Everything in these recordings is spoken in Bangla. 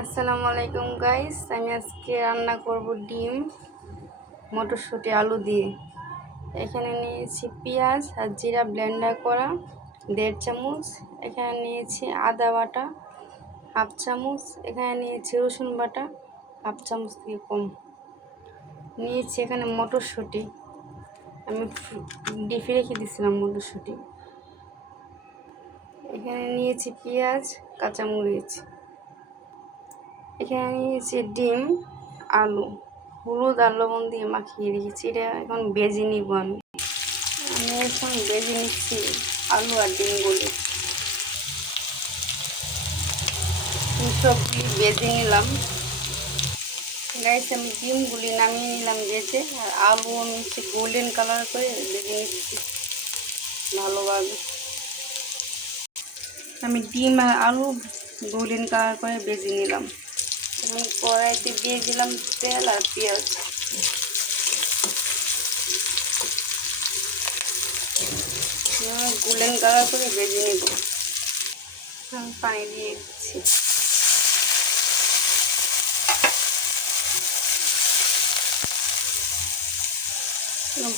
আসসালামু আলাইকুম গাইস, আমি আজকে রান্না করব ডিম মটরশুঁটি আলু দিয়ে। এখানে নিয়েছি পেঁয়াজ আর জিরা ব্লেন্ডার করা 1.5 চামচ। এখানে নিয়েছি আদা বাটা 1/2 চামচ। এখানে নিয়েছি রসুন বাটা 1/2 চামচ থেকে কম। নিয়েছি এখানে মটরশুঁটি, আমি ডিপে রেখে দিয়েছিলাম মটরশুঁটি। এখানে নিয়েছি পেঁয়াজ, কাঁচামরিচ। এখানে নিয়েছি ডিম, আলু, হলুদ আর লবণ দিয়ে মাখিয়ে রেখেছি। এটা এখন ভেজে নিব। আমি এখন ভেজে নিচ্ছি আলু আর ডিমগুলি। সবগুলি ভেজে নিলাম গাইস। আমি ডিমগুলি নামিয়ে নিলাম ভেজে, আর আলু আমি গোল্ডেন কালার করে ভেজে নিচ্ছি ভালোভাবে। আমি ডিম আর আলু গোল্ডেন কালার করে ভেজে নিলাম। আমি কড়াইতে দিয়ে দিলাম তেল আর পেঁয়াজ। গোল্ডেন কালার করে ভেজে নেব। আমি পানি দিয়ে দিচ্ছি।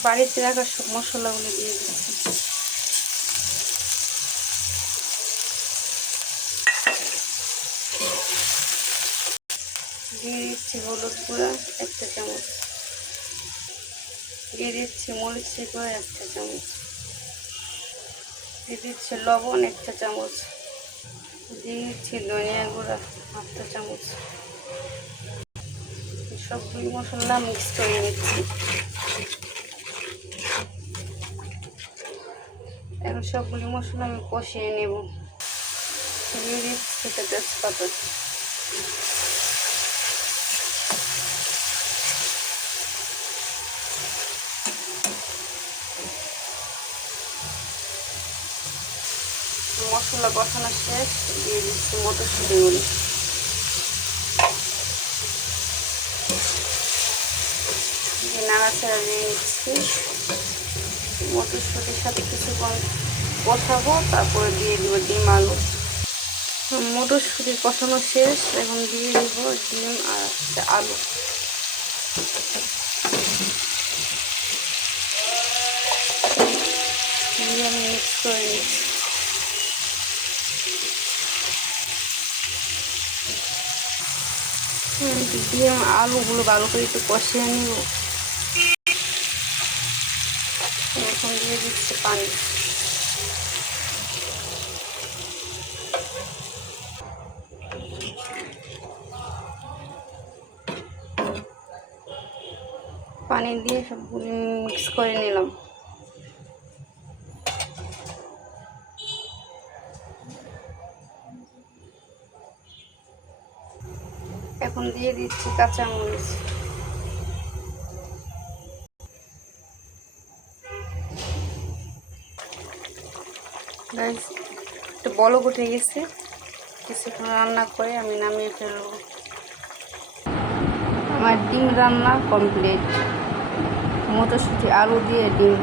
বাড়িতে রাখা সব মশলাগুলো দিয়ে দিচ্ছি। দিয়ে দিচ্ছি হলুদ গুঁড়া 1 চা চামচ। দিয়ে দিচ্ছি মরিচের গুঁড়া 1 চা চামচ। দিয়ে দিচ্ছি লবণ 1 চা চামচ। দিয়ে দিচ্ছি ধনিয়া গুঁড়া 1/2 চা চামচ। সবগুলি মশলা মিক্স করে নিচ্ছি। এখন সবগুলি মশলা আমি কষিয়ে নেব। দিয়ে দিচ্ছি তেজপাতা। মশলা কষানো শেষ, দিয়ে দিচ্ছি মটরশুঁটিগুলি। নাড়াচাড়া দিয়ে নিচ্ছি। মটরশুঁটির সাথে কিছুক্ষণ কষাবো, তারপরে দিয়ে দিব ডিম আলু। মটরশুঁটি কষানো শেষ, এখন দিয়ে দিব ডিম আর আলু। দিয়ে আমি মিক্স করে নিচ্ছি। ডিম আলুগুলো ভালো করে একটু কষিয়ে নিব। এখন দিয়ে দিচ্ছি পানি। পানি দিয়ে সবগুলো মিক্স করে নিলাম। এখন দিয়ে দিচ্ছি কাঁচামরিচ। একটু বলক উঠে গেছে, কিছুক্ষণ রান্না করে আমি নামিয়ে ফেলব। আমার ডিম রান্না কমপ্লিট। মটরশুঁটি আলু দিয়ে ডিম।